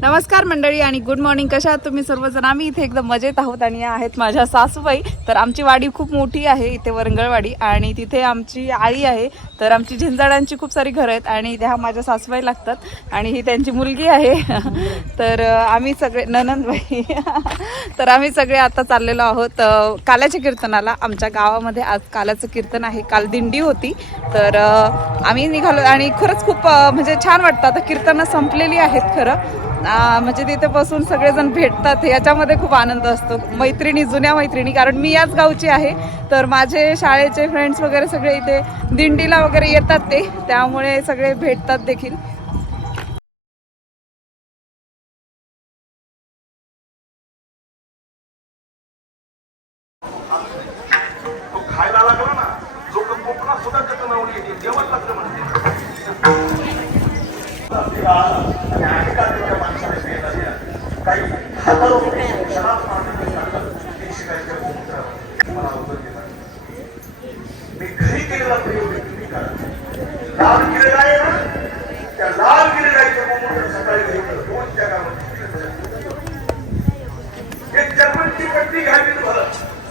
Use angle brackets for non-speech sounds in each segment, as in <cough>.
नमस्कार मंडळी आणि गुड मॉर्निंग कशा आहात तुम्ही सर्वजण? आम्ही इथे एकदम मजेत आहोत आणि आहेत माझ्या सासूबाई. तर आमची वाडी खूप मोठी आहे इथे वरंगळवाडी. आणि तिथे आमची आळी आहे. तर आमची झिंजाडांची खूप सारी घरं आहेत आणि त्या माझ्या सासूबाई लागतात. आणि ही त्यांची मुलगी आहे. <laughs> तर आम्ही सगळे ननंदबाई. <laughs> तर आम्ही सगळे आता चाललेलो आहोत कालाच्या काल्याच्या कीर्तनाला. आमच्या गावामध्ये आज काल्याचं कीर्तन आहे. काल दिंडी होती. तर आम्ही निघालो आणि खरंच खूप म्हणजे छान वाटतं. आता कीर्तनं संपलेली आहेत खरं. म्हणजे तिथे बसून सगळेजण भेटतात. याच्यामध्ये खूप आनंद असतो. मैत्रिणी जुन्या मैत्रिणी कारण मी याच गावची आहे. तर माझे शाळेचे फ्रेंड्स वगैरे सगळे इथे दिंडीला वगैरे येतात ते. त्यामुळे सगळे भेटतात देखील तो खायला लागला ना लोक कोकणात सुद्धा त्याचं नाव येते जेवण लागतं म्हणते आणि अनेका त्याच्या माणसाने प्रेरणा दिल्या. काही हजारो लोक क्षणात मारण्याचे सांगतात. ते शिकायचे गोमूत्रावर. मला अवघड गेलं. मी घरी केलेला प्रयोग आहे, तुम्ही करा. लाल गिरगाय आहे ना, त्या लाल गिरगाईचं गोमूत्र सकाळी घेतलं. दोन जगामध्ये एक जर्मनची पट्टी घ्यावी भरत ती मुलांची शाळेत शिकत असलेल्या मुलांची पण जर्मनीकडे पडते. एक तांबेची पट्टी घ्या त्या गोमूत्राच्या जगात बुडवा कोण कोणत्याही बाईने घ्या कोणत्याही त्याची कोण सुरुवात. त्या पंजाला खाते दोन बाईचे पण जोडी करा. आणि वरच्या दोन बाईला जयंतीवर दृश्य करून टाका. आणि ना, शेर काढून टाका. आणि शेरच्या जवळ त्या बाईला एक महिन्यावर घालायला चाललं. तर बापऱ्याची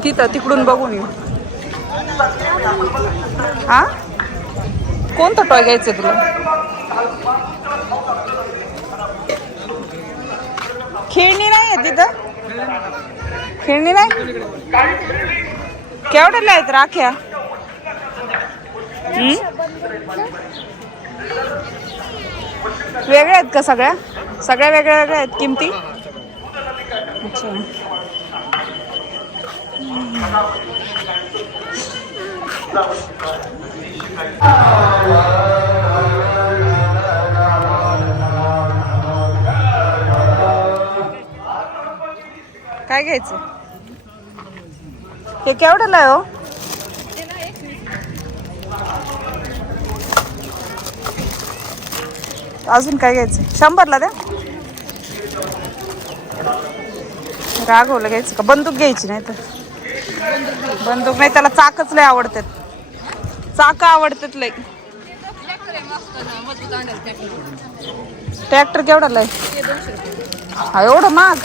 किती तिथं तिकडून बघून येऊ. हा? कोणता टॉय घ्यायचं तुला? खेळणी नाही आहे तिथं? खेळणी नाही? केवढ्याला आहेत राख्या? वेगळ्या आहेत का सगळ्या? सगळ्या वेगळ्या वेगळ्या आहेत किमती? अच्छा. काय घ्यायचं? हे केवढ्याला आहे हो? अजून काय घ्यायचं? शंभरला द्या. राघवला घ्यायचं का? बंदूक घ्यायची नाही तर. बंदूक नाही त्याला चाकच लय आवडतात. चाक आवडतात लय. ट्रॅक्टर केवढा लय? हा एवढं महाग.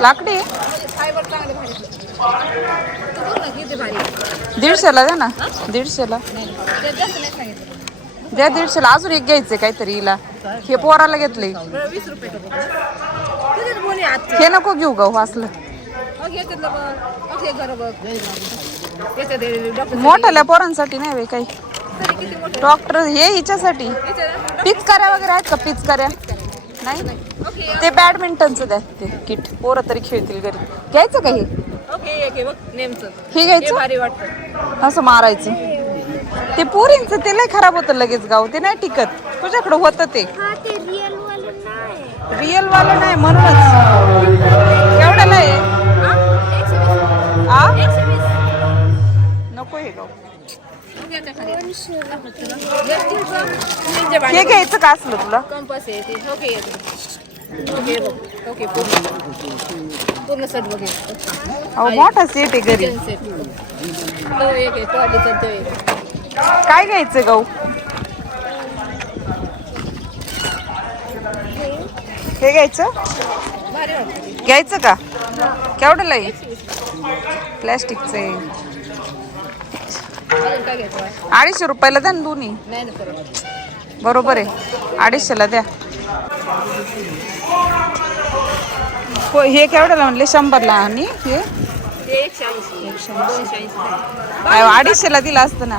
लाकडी? दीडशेला द्या ना. दीडशेला. द्या दीडशेला. अजून एक घ्यायचं काहीतरी हिला. हे पोराला घेतले हे नको घेऊ ग वाचलं. मोठ्याल्या पोरांसाठी नाही काही. डॉक्टर हे हिच्यासाठी. पिचकाऱ्या वगैरे आहेत का पिचकाऱ्या? नाही? ते बॅडमिंटनचं द्या ते किट. पोरं तरी खेळतील घरी. घ्यायचं का हे? हे घ्यायचं? असं मारायचं. ते पोरींचं ते लय खराब होतं लगेच गाव. ते नाही टिकत. तुझ्याकडं होतं ते. हा ते रिअल वाले नाही. रिअल वालं नाही म्हणूनच. केवढ्याला आहे? आ? नको हे गाव. हे घ्यायचं का असलं तुला? कंपास आहे ते. ओके ओके बघ. ओके पूर्ण. पूर्ण सेट बघेल अहो मोठा सेट आहे घरी. तो एक आहे तो अडीचा तो एक काय घ्यायचं गहू? हे घ्यायचं? घ्यायचं का? केवढं लई? प्लॅस्टिकचं आहे अजून काय घ्यायचं बाळ? अडीचशे रुपयाला द्या ना दोन्ही. बरोबर आहे. अडीचशेला द्या. हो हे केवढ्याला म्हणले? शंभरला आणि हे? अडीचशेला दिला असतं ना.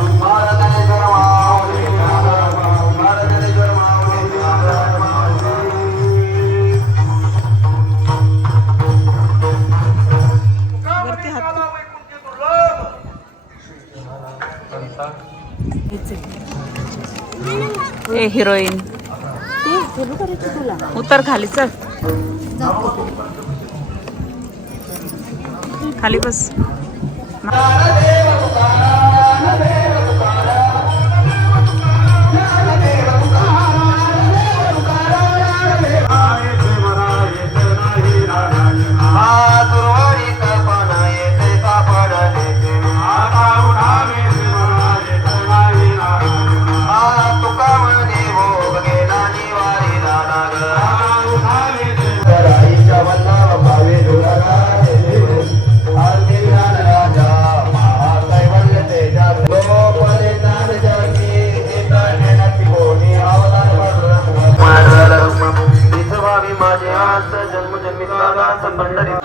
ए हिरोईन. उतर खाली चल. खाली बस.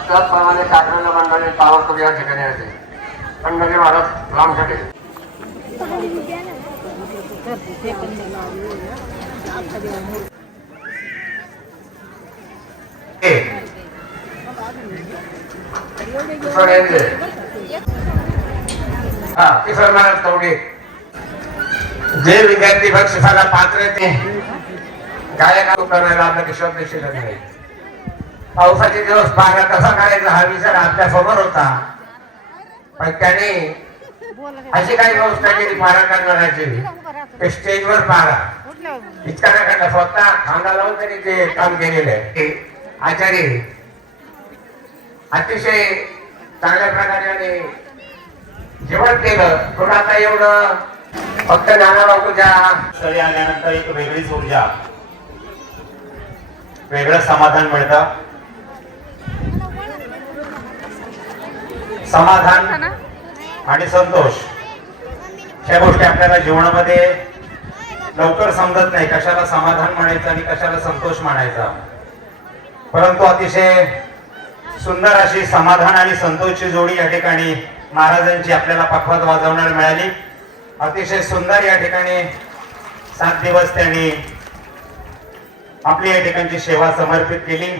त्याचप्रमाणे काकडीला मंडळी ताबडतोब या ठिकाणी येते पंढरी महाराज रामसाठी हा किशोर महाराज कवडे जे विद्यार्थी बक्षिसाला पात्र ते गायक करायला आपल्या किशोर देखील नाही पावसाचे दिवस पारा कसा करायचा हा विचार आपल्यासमोर होता। पण त्याने अशी काही व्यवस्था केली पारा करायची ते स्टेजवर पारा इतका नाही स्वतः खांदा लावून तरी ते काम केलेलं आहे आचार्य अतिशय चांगल्या प्रकारे जेवण केलं. पण आता एवढं फक्त ज्ञानाबाबूच्या स्थळी आल्यानंतर एक वेगळीच ऊर्जा. वेगळं समाधान मिळतं. समाधान आणि संतोष ह्या गोष्टी आपल्याला जीवनामध्ये लवकर समजत नाही कशाला समाधान म्हणायचं आणि कशाला संतोष म्हणायचा. परंतु अतिशय सुंदर अशी समाधान आणि संतोषची जोडी या ठिकाणी महाराजांची आपल्याला पखवात वाजवणार मिळाली. अतिशय सुंदर या ठिकाणी सात दिवस त्यांनी आपली या ठिकाणची सेवा समर्पित केली.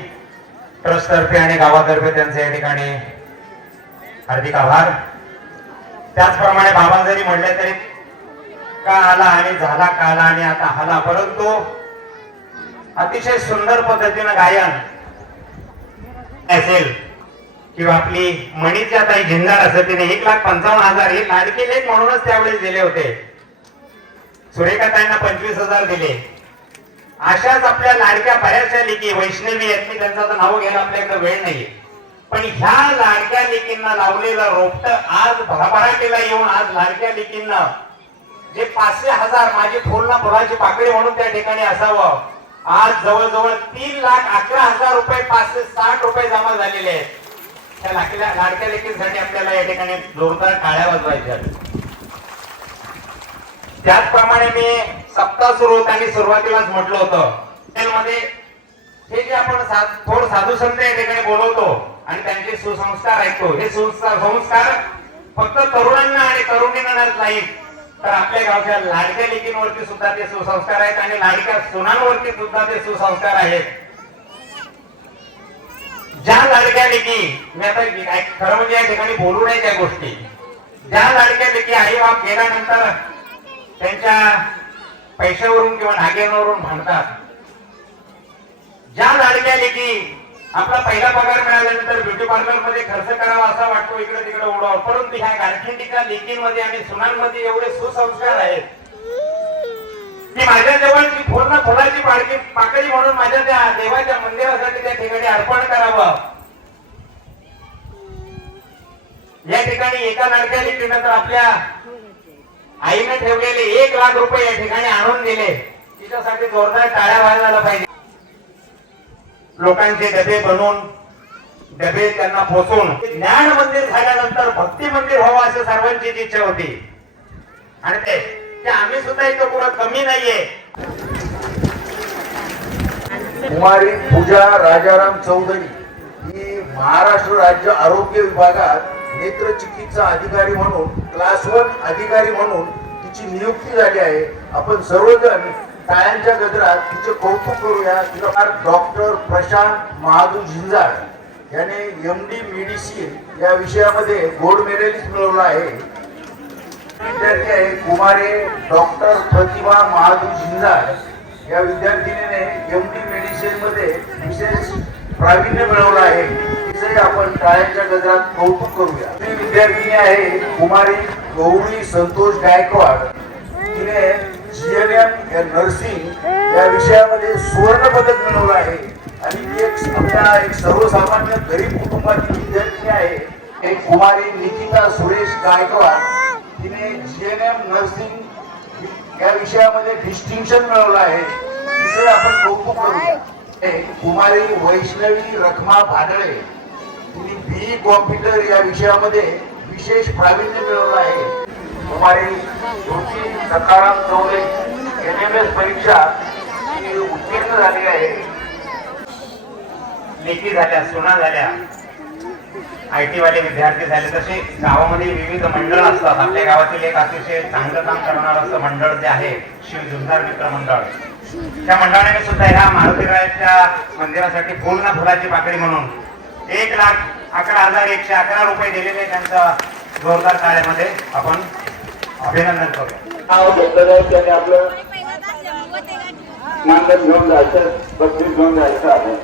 ट्रस्टतर्फे आणि गावातर्फे त्यांचे या ठिकाणी हार्दिक आभार. त्याचप्रमाणे बाबा जरी म्हणले तरी का आला आणि झाला का आला आणि आता आला परंतु अतिशय सुंदर पद्धतीनं गायन असेल. किंवा आपली मणीच्या ताई झिंजार असेल तिने एक लाख पंचावन्न हजार हे लाडके लेख म्हणूनच त्यावेळेस दिले होते. सुरेखा ताईंना पंचवीस हजार दिले. अशाच आपल्या लाडक्या बऱ्याचशा लेखी वैष्णवी आहेत मी त्यांचं नाव घ्यायला आपल्याकडे वेळ नाही पण ह्या लाडक्या लेकींना लावलेलं रोपट आज भराभराटीला येऊन आज लाडक्या लेकींना जे पाचशे हजार माझी फुलना फुलाची पाकळी म्हणून त्या ठिकाणी असावं. आज जवळजवळ तीन लाख अकरा हजार रुपये पाचशे साठ रुपये जमा झालेले आहेत. त्या लाडक्या लाडक्या लेकींसाठी आपल्याला या ठिकाणी जोरदार टाळ्या वाजवायच्या त्याचप्रमाणे मी सप्ताह सुरू होताना सुरुवातीलाच म्हटलं होतं. मध्ये हे जे आपण थोड साधू संत या ठिकाणी बोलवतो आणि त्यांचे सुसंस्कार ऐकतो. हे सुसंस्कार संस्कार फक्त तरुणांना आणि तरुणींनाच नाही तर आपल्या गावच्या लाडक्या लेकींवरती सुद्धा ते सुसंस्कार आहेत आणि लाडक्या सुनांवरती सुद्धा ते सुसंस्कार आहेत. ज्या लाडक्या लेकी मी आता खरं म्हणजे या ठिकाणी बोलू नये त्या गोष्टी. ज्या लाडक्या लेकी आई बाप गेल्यानंतर त्यांच्या पैशावरून किंवा धाग्यांवरून भांडतात. ज्या लाडक्या लेकी आपला पहिला पगार मिळाल्यानंतर ब्युटी पार्लरमध्ये खर्च करावा असा वाटतो इकडे तिकडे उडवा परंतु ह्या गारखिंडीच्या लेकींमध्ये आणि सुनांमध्ये एवढे सुसंस्कार आहेत. की माझ्या जवळची पूर्ण फुलाची पाडकी पाकळी म्हणून माझ्या त्या देवाच्या मंदिरासाठी त्या ठिकाणी अर्पण करावं. या ठिकाणी एका लाडक्या लेकीनं तर आपल्या आईने ठेवलेले एक लाख रुपये या ठिकाणी आणून दिले. तिच्यासाठी जोरदार टाळ्या व्हायला पाहिजे. लोकांचे डबे बनवून डबे त्यांना पोचवून ज्ञान मंदिर झाल्यानंतर भक्ती मंदिर व्हावं असं सर्वांची इच्छा होती. आणि ते ते आम्ही सुद्धा इथं कुठं कमी नाहीये. कुमारी पूजा राजाराम चौधरी ही महाराष्ट्र राज्य आरोग्य विभागात नेत्र चिकित्सा अधिकारी म्हणून क्लास वन अधिकारी म्हणून तिची नियुक्ती झाली आहे. आपण सर्वजण टाळ्यांच्या गजरात तिचे कौतुक करूया. तिला डॉक्टर प्रशांत महादू झिंजाळ याने एम डी मेडिसिन या विषयामध्ये गोल्ड मेडलिस्ट मिळवलं आहे. विद्यार्थी आहे कुमारे डॉक्टर प्रतिभा महादू झिंजाळ. या विद्यार्थिनीने एम डी मेडिसिनमध्ये विशेष प्रावीण्य मिळवलं आहे. तिचंही आपण टाळ्यांच्या गजरात कौतुक करूया. ती विद्यार्थिनी आहे कुमारी गौरी संतोष गायकवाड. तिने जीएनएम या नर्सिंग या विषयामध्ये सुवर्ण पदक मिळवलं आहे. आणि ती एक आपल्या एक सर्वसामान्य गरीब कुटुंबातील विद्यार्थिनी आहे. एक कुमारी निकिता सुरेश गायकवाड. तिने जीएनएम नर्सिंग या विषयामध्ये डिस्टिंक्शन मिळवलं आहे. तिचं आपण कौतुक करू कुमारी वैष्णवी रखमा भाडळे तिने बी कॉम्प्युटर या विषयामध्ये विशेष प्रावीण्य मिळवलं आहे. कुमारी Jyoti Sakaram Chaure. N M S परीक्षा उत्तीर्ण झाली आहे. लेखी झाल्या सुना झाल्या. आय टी वाले विद्यार्थी झाले तसे गावामध्ये विविध मंडळ असतात. आपल्या गावातील एक अतिशय चांगलं काम करणार असं मंडळ जे आहे शिव जुन्नर मित्र मंडळ. त्या मंडळाने सुद्धा ह्या मारुतीरायाच्या मंदिरासाठी फुल ना फुलाची पाकडी म्हणून एक लाख अकरा हजार एकशे अकरा रुपये दिलेले त्यांच्या जोरदार कार्यामध्ये आपण अभिनंदन करूया आपलं मानधन घेऊन जायचं बक्षीस घेऊन जायचं आहे.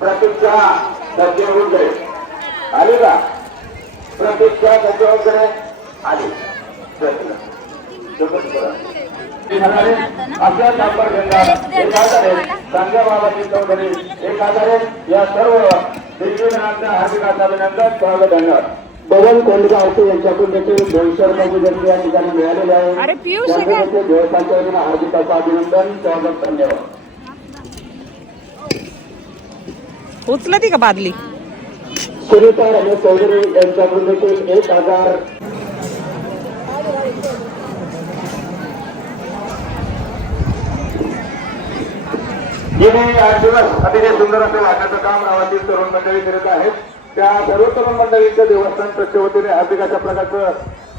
प्रतीक्षा दर्जेवरून आली का? प्रतीक्षा दर्जेवरून आली. आपल्या नंबर घेणार एक आधारे चांगल्या बाबाची चौधरी एक आधारे या सर्व दिग्विजनांचं हार्दिक अभिनंदन स्वागत धन्यवाद. पवन कोंडगावचे यांच्याकडून देखील दोनशे रुपये देखील या ठिकाणी मिळालेले आहे अरे पियुष आहे का? त्यांचं देखील देवस्थानच्या वतीनं हार्दिक असं अभिनंदन स्वागत धन्यवाद. उचलती का बादली? सुनीता रमेश चौधरी यांच्याकडून देखील एक हजार गेली आठ दिवस अतिशय सुंदर असं वाटण्याचं काम गावातील तरुण मंडळी करत आहेत. त्या सर्व तरुण मंडळींचं देवस्थान ट्रस्टच्या वतीने हार्दिक अशा प्रकारचं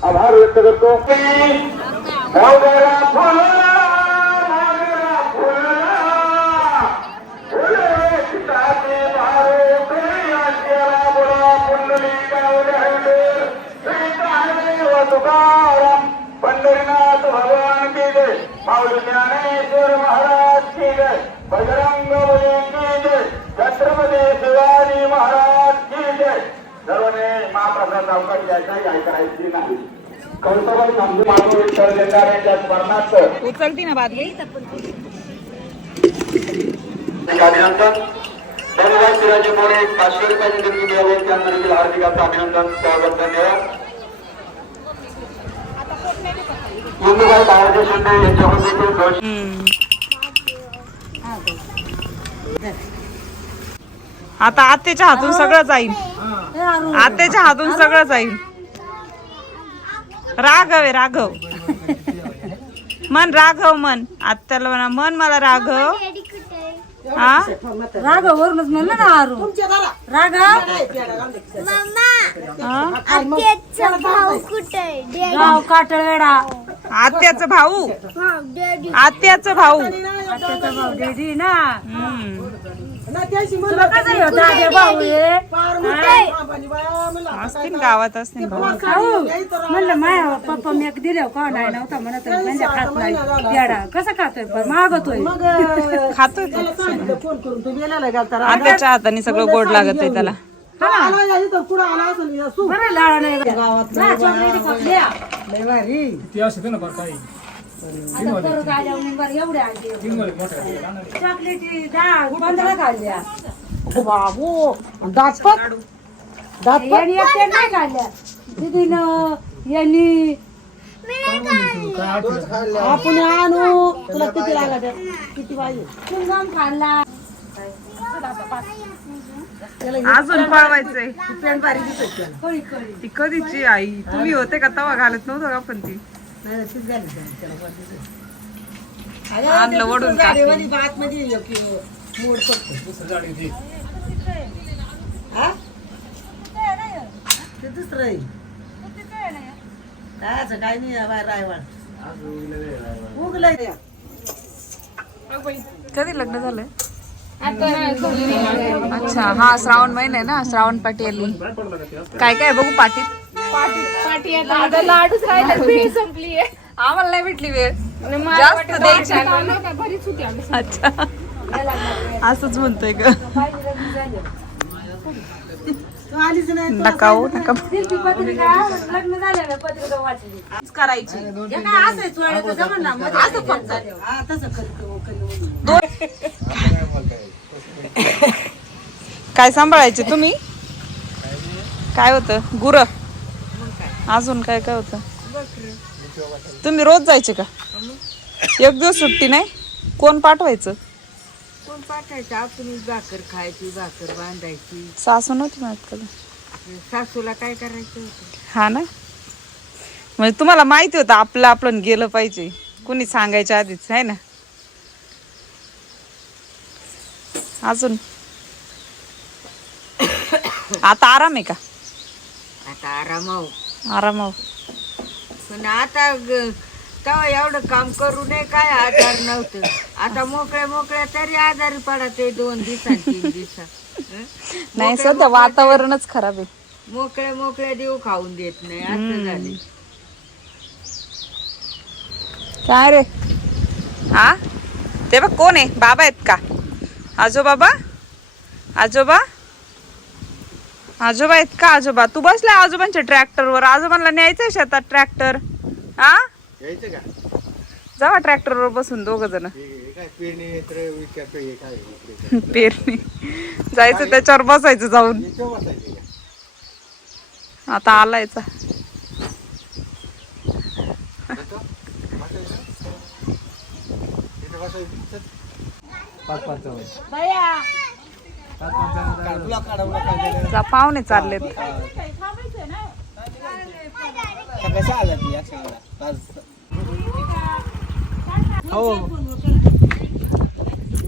आभार व्यक्त करतो. तुकाराम पंढरीनाथ भगवान की जय. माऊली ज्ञानेश्वर महाराज की जय. बजरंग बली की जय. छत्रपती शिवाजी महाराज की जय. सर्वांनी महाप्रसाद अवकाश घ्यायचा ऐकायची नाही. विठ्ठल स्मरणार्थ. उचलती ना अभिनंदन. धन्यवाद शिवाजी मोरे. पाचशे रुपयांची देणगी मिळाली. त्यांना देखील अभिनंदन. धन्यवाद. बाळाजी शिंदे दोनशे आता आत्याच्या हातून सगळं जाईल. आत्याच्या हातून सगळं जाईल. राघव आहे राघव. मन राघव मन. आत्याला म्हणा मन मला राघव? हा? राघवरूनच म्हणलं ना आरू राघव? भाऊ कुठे? गाव काटळवेडा आत्याचं भाऊ? आत्याचं भाऊ. त्याचा भाऊ डेडी ना. हम्म. तुला कसं ह्यो दागे भाऊ आहे. असतील गावात असतील भाऊ. म्हणलं माया पप्पा मी एक दिले का? नाही नव्हता म्हणत. म्हणजे खात नाही. कसं खातोय? पण मागतोय. <laughs> खातोय तो. आत्याच्या हाताने सगळं गोड लागत आहे त्याला. बरं लाळा नाही. जा, चॉकलेटी खाल्ल्या. आता करू गाड्या उंबर एवढ्या आणते. चॉकलेटी दहा पंधरा खाल्ल्या. बाबू दाचपत यांनी एकट्या नाही खाल्ल्या. दीदीनं यांनी आपण आणू. तुला किती लागत? किती पाहिजे खाल्ला. अजून पळवायचंय ती कधीची आई? तुम्ही होते का तवा घालत नव्हतं का पण ती? आणलं वडून काकी. भात मध्ये मोड पडतो हा? ते दुसरं आहे. काय नाही बाय रायवाड. उगलंय कधी लग्न झालंय? अच्छा हा श्रावण महिना आहे ना श्रावण पाटी आली काय काय बघू पाटीत पाठी आता लाडूच राहिले वेळ संपली आहे आम्हाला नाही भेटली वेळ जास्त द्यायची बरीच होती आम्ही. अच्छा. असंच म्हणतोय ग. तू आलीच नाही नका. हो करायची. असं चोळायचं काय सांभाळायचे तुम्ही? काय होतं? गुर. अजून काय काय होतं? तुम्ही रोज जायचे का? एक दिवस सुट्टी नाही? कोण पाठवायचं? कोण आपणच भाकर खायची भाकर बांधायची. सासू नव्हती म्हणत कधी सासूला काय करायचं होतं? हा ना? म्हणजे तुम्हाला माहिती होतं आपलं आपण गेलं पाहिजे. कुणी सांगायच्या आधीच आहे ना? अजून. आता आराम आहे का? आता आरामाव आराम आहे. पण आता ग- तेव्हा एवढं काम करू नये काय आजार नव्हतं. आता मोकळ्या मोकळ्या तरी आजारी पडत दोन दिवसात तीन? नाही सध्या वातावरणच खराब आहे. मोकळ्या मोकळ्या देऊ खाऊन देत नाही असं झाले काय रे? हा ते बघ कोण आहे? बाबा आहेत का? आजोबाबा आजोबा? आजोबा आहेत का आजोबा. तू बसलाय आजोबांच्या ट्रॅक्टरवर. आजोबांना न्यायचंय शेतात ट्रॅक्टर. हा जावा ट्रॅक्टरवर बसून दोघ जण. <laughs> पेरणी जायचं त्याच्यावर बसायचं जाऊन. आता आलायचा. जा पाहुणे चाललेत.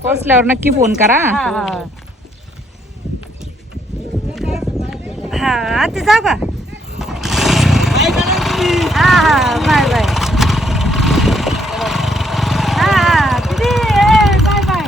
पोचल्यावर नक्की फोन करा. हा ते जाऊ का हा हा बाय बाय हा हा दीदी ए, बाय बाय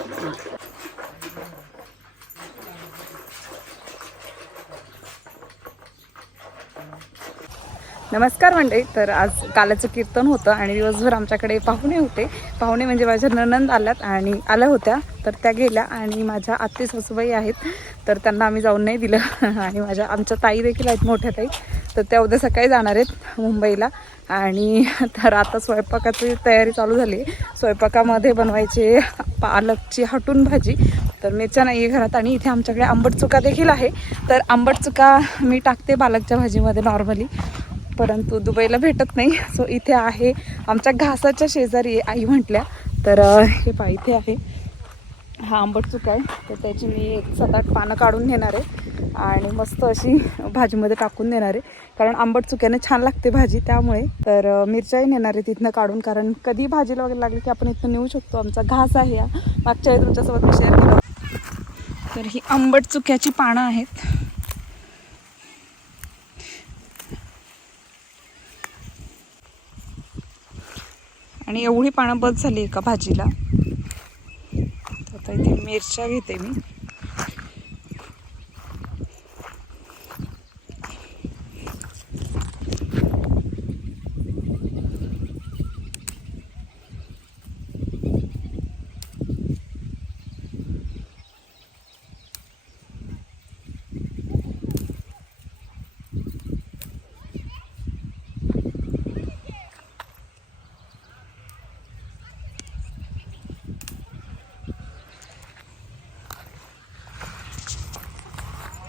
नमस्कार मंडळी. तर आज कालाचं कीर्तन होतं आणि दिवसभर आमच्याकडे पाहुणे होते. पाहुणे म्हणजे माझ्या ननंद आल्यात आणि आल्या होत्या तर त्या गेल्या आणि माझ्या आत्ते सासूबाई आहेत. तर त्यांना आम्ही जाऊन नाही दिलं. <laughs> आणि माझ्या आमच्या ताई देखील आहेत मोठ्या ताई. तर त्या उद्या सकाळी जाणार आहेत मुंबईला. आणि तर आता स्वयंपाकाची तयारी चालू झाली. आहे स्वयंपाकामध्ये बनवायचे पालकची हटून भाजी. तर मिरच्या नाही आहे घरात आणि इथे आमच्याकडे आंबट चुका देखील आहे. तर आंबट चुका मी टाकते पालकच्या भाजीमध्ये नॉर्मली परंतु दुबईला भेटत नाही. सो इथे आहे. आमच्या घासाच्या शेजारी आई म्हटल्या. तर हे पा इथे आहे. हा आंबट चुका आहे. तर त्याची मी एक सात आठ पानं काढून घेणार आहे. आणि मस्त अशी भाजीमध्ये टाकून देणार आहे. कारण आंबट चुक्याने छान लागते भाजी त्यामुळे. तर मिरच्याही नेणार आहे तिथनं काढून. कारण कधी भाजीला वगैरे लागली की आपण इथनं नेऊ शकतो. आमचा घास आहे हा. मागच्या वेळी तुमच्यासोबत मी शेअर केला. तर ही आंबट चुक्याची पानं आहेत. आणि एवढी पानं बस झाली एका भाजीला. तर आता इथे मिरच्या घेते मी.